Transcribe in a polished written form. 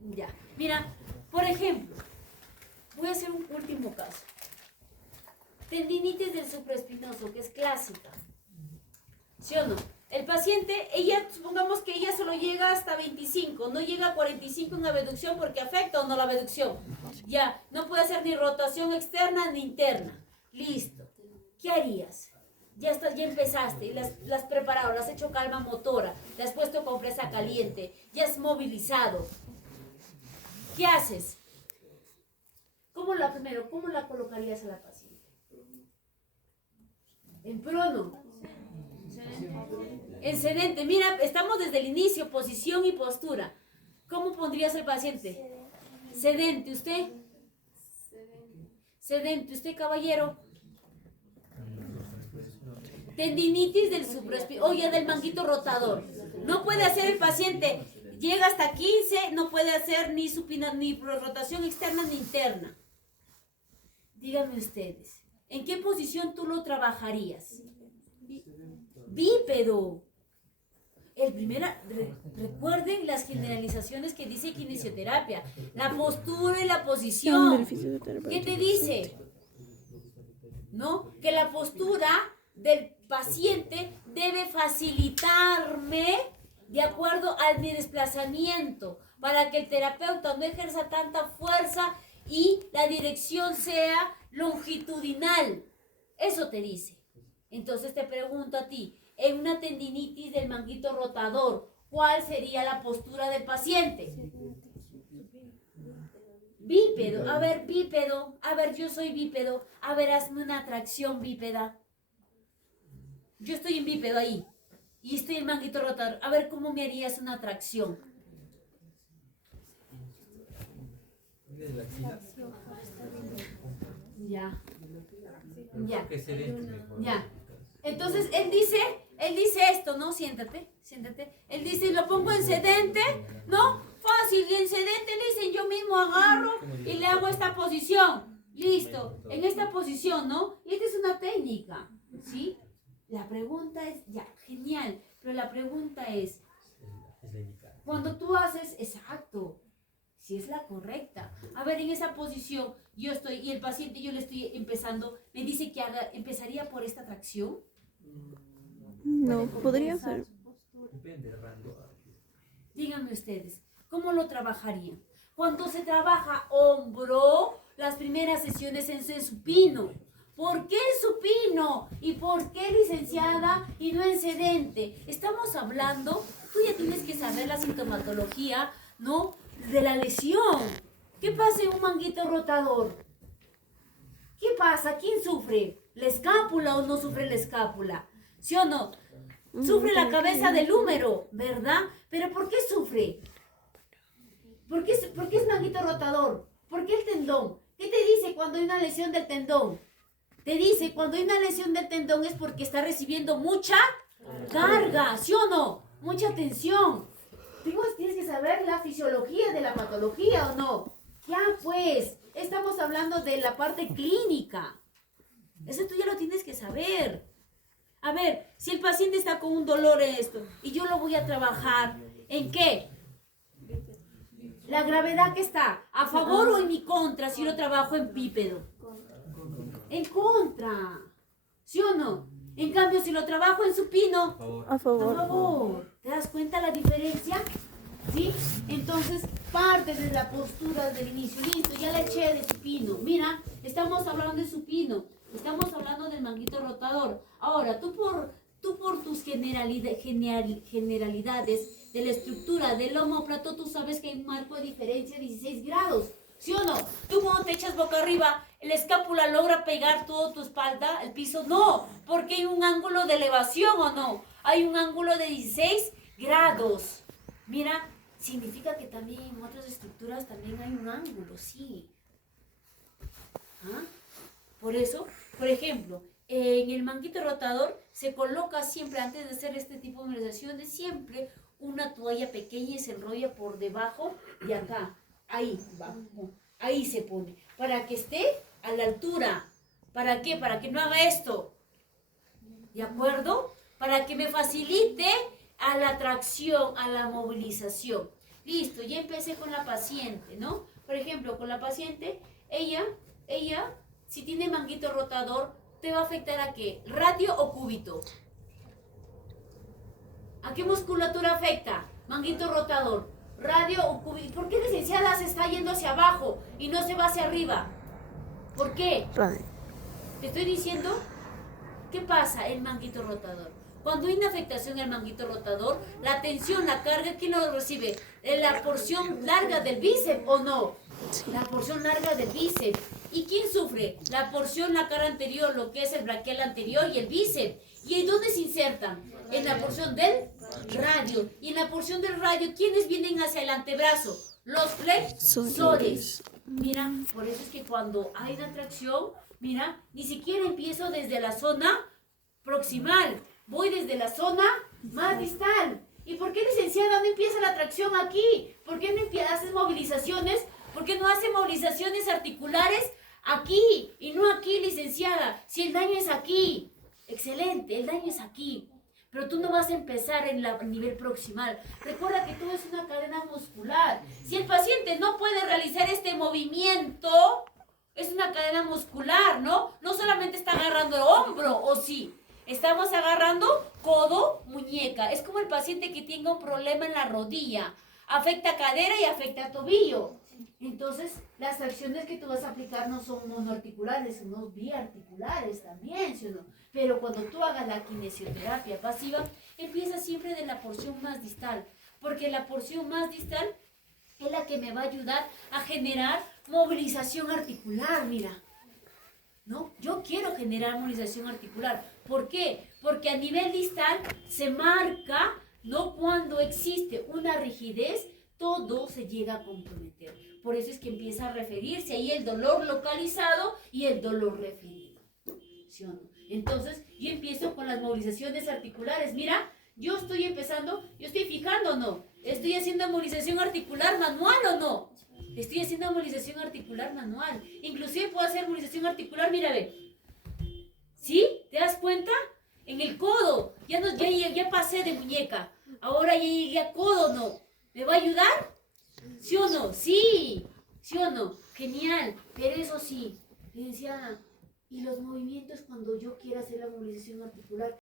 Ya, mira, por ejemplo, voy a hacer un último caso. Tendinitis del supraespinoso, que es clásica. ¿Sí o no? El paciente, supongamos que ella solo llega hasta 25, no llega a 45 en abducción porque afecta o no la abducción. Ya, no puede hacer ni rotación externa ni interna. Listo. ¿Qué harías? Ya empezaste, las has preparado, le has hecho calma motora, le has puesto compresa caliente, ya has movilizado. ¿Qué haces? ¿Cómo la colocarías a la paciente? En prono. En sedente. Mira, estamos desde el inicio, posición y postura. ¿Cómo pondrías al paciente? Sedente. ¿Usted? Sedente. ¿Usted, caballero? Tendinitis del supraespinoso, ya del manguito rotador. No puede hacer el paciente, llega hasta 15, no puede hacer ni supina, ni rotación externa ni interna. Díganme ustedes, ¿en qué posición tú lo trabajarías? Bípedo. Recuerden las generalizaciones que dice kinesioterapia, la postura y la posición. ¿Qué te dice? ¿No? Que la postura del paciente debe facilitarme de acuerdo a mi desplazamiento para que el terapeuta no ejerza tanta fuerza y la dirección sea longitudinal. Eso te dice. Entonces te pregunto a ti, en una tendinitis del manguito rotador, ¿cuál sería la postura del paciente? Bípedo. A ver, bípedo. A ver, yo soy bípedo. A ver, hazme una tracción bípeda. Yo estoy en bípedo ahí. Y estoy en manguito rotador. A ver, ¿cómo me harías una tracción? Ya. Ya. Ya. Entonces, él dice esto, ¿no? Siéntate. Él dice, lo pongo en sedente, ¿no? Fácil, y en sedente le dicen, yo mismo agarro y le hago esta posición. Listo. En esta posición, ¿no? Y esta es una técnica, ¿sí? La pregunta es, ya, genial, pero la pregunta es, cuando tú haces, exacto, si es la correcta. A ver, en esa posición, yo estoy, y el paciente, yo le estoy empezando, me dice que empezaría por esta tracción. No, podría ser. Díganme ustedes, ¿cómo lo trabajarían? Cuando se trabaja hombro, las primeras sesiones en supino. ¿Por qué en supino? ¿Y por qué, licenciada, y no en sedente? Estamos hablando, tú ya tienes que saber la sintomatología, ¿no? De la lesión. ¿Qué pasa en un manguito rotador? ¿Qué pasa? ¿Quién sufre? ¿La escápula o no sufre la escápula? ¿Sí o no? Sufre la cabeza del húmero, ¿verdad? ¿Pero por qué sufre? ¿Por qué es manguito rotador? ¿Por qué el tendón? ¿Qué te dice cuando hay una lesión del tendón? Te dice, cuando hay una lesión del tendón es porque está recibiendo mucha carga, ¿sí o no? Mucha tensión. Tienes que saber la fisiología de la patología, ¿o no? Ya pues, estamos hablando de la parte clínica. Eso tú ya lo tienes que saber. A ver, si el paciente está con un dolor en esto y yo lo voy a trabajar, ¿en qué? La gravedad que está, ¿a favor o en mi contra si lo trabajo en bípedo? En contra. ¿Sí o no? En cambio, si lo trabajo en supino, A favor. a favor. ¿Te das cuenta la diferencia? ¿Sí? Entonces, parte de la postura desde el inicio. Listo, ya la eché de supino. Mira, estamos hablando de supino. Estamos hablando del manguito rotador. Ahora, tú por tus generalidades de la estructura del omóplato, tú sabes que hay un marco de diferencia de 16 grados. ¿Sí o no? Tú cuando te echas boca arriba, la escápula logra pegar toda tu espalda al piso. No, porque hay un ángulo de elevación, ¿o no? Hay un ángulo de 16 grados. Mira, significa que también en otras estructuras también hay un ángulo, sí. ¿Ah? Por eso, por ejemplo, en el manguito rotador se coloca siempre, antes de hacer este tipo de movilizaciones, siempre una toalla pequeña y se enrolla por debajo de acá. Ahí se pone, para que esté a la altura. ¿Para qué? Para que no haga esto. ¿De acuerdo? Para que me facilite a la tracción, a la movilización. Listo, ya empecé con la paciente, ¿no? Por ejemplo, con la paciente, ella, si tiene manguito rotador, ¿te va a afectar a qué? ¿Radio o cúbito? ¿A qué musculatura afecta? Manguito rotador, radio o cúbito. ¿Por qué, licenciada, se está yendo hacia abajo y no se va hacia arriba? ¿Por qué? Radio. Te estoy diciendo, ¿qué pasa el manguito rotador? Cuando hay una afectación al manguito rotador, la tensión, la carga, ¿quién lo recibe? ¿La porción larga del bíceps o no? La porción larga del bíceps. ¿Y quién sufre? La porción, la cara anterior, lo que es el braquial anterior y el bíceps. ¿Y en dónde se insertan? En la porción del radio. Y en la porción del radio, ¿quiénes vienen hacia el antebrazo? Los flexores. Mira, por eso es que cuando hay una tracción, mira, ni siquiera empiezo desde la zona proximal. Voy desde la zona más distal. ¿Y por qué, licenciada, no empieza la tracción aquí? ¿Por qué no haces movilizaciones? ¿Por qué no hace movilizaciones articulares aquí y no aquí, licenciada? Si el daño es aquí. Excelente, el daño es aquí. Pero tú no vas a empezar en el nivel proximal. Recuerda que todo es una cadena muscular. Si el paciente no puede realizar este movimiento, es una cadena muscular, ¿no? No solamente está agarrando el hombro, ¿o sí? Estamos agarrando codo, muñeca. Es como el paciente que tenga un problema en la rodilla. Afecta cadera y afecta tobillo. Entonces, las tracciones que tú vas a aplicar no son monoarticulares, son biarticulares también, ¿sí o no? Pero cuando tú hagas la kinesioterapia pasiva, empieza siempre de la porción más distal. Porque la porción más distal es la que me va a ayudar a generar movilización articular, mira. ¿No? Yo quiero generar movilización articular. ¿Por qué? Porque a nivel distal se marca, ¿no? Cuando existe una rigidez, todo se llega a comprometer. Por eso es que empieza a referirse ahí el dolor localizado y el dolor referido. ¿Sí o no? Entonces, yo empiezo con las movilizaciones articulares. Mira, yo estoy empezando, yo estoy fijando o no. ¿Estoy haciendo movilización articular manual o no? Estoy haciendo movilización articular manual. Inclusive puedo hacer movilización articular, mira, ve. ¿Sí? ¿Te das cuenta? En el codo. Ya pasé de muñeca. Ahora ya llegué a codo, ¿no? ¿Me va a ayudar? ¿Sí o no? Sí. ¿Sí o no? Genial. Pero eso sí, licenciada, y los movimientos cuando yo quiera hacer la movilización articular,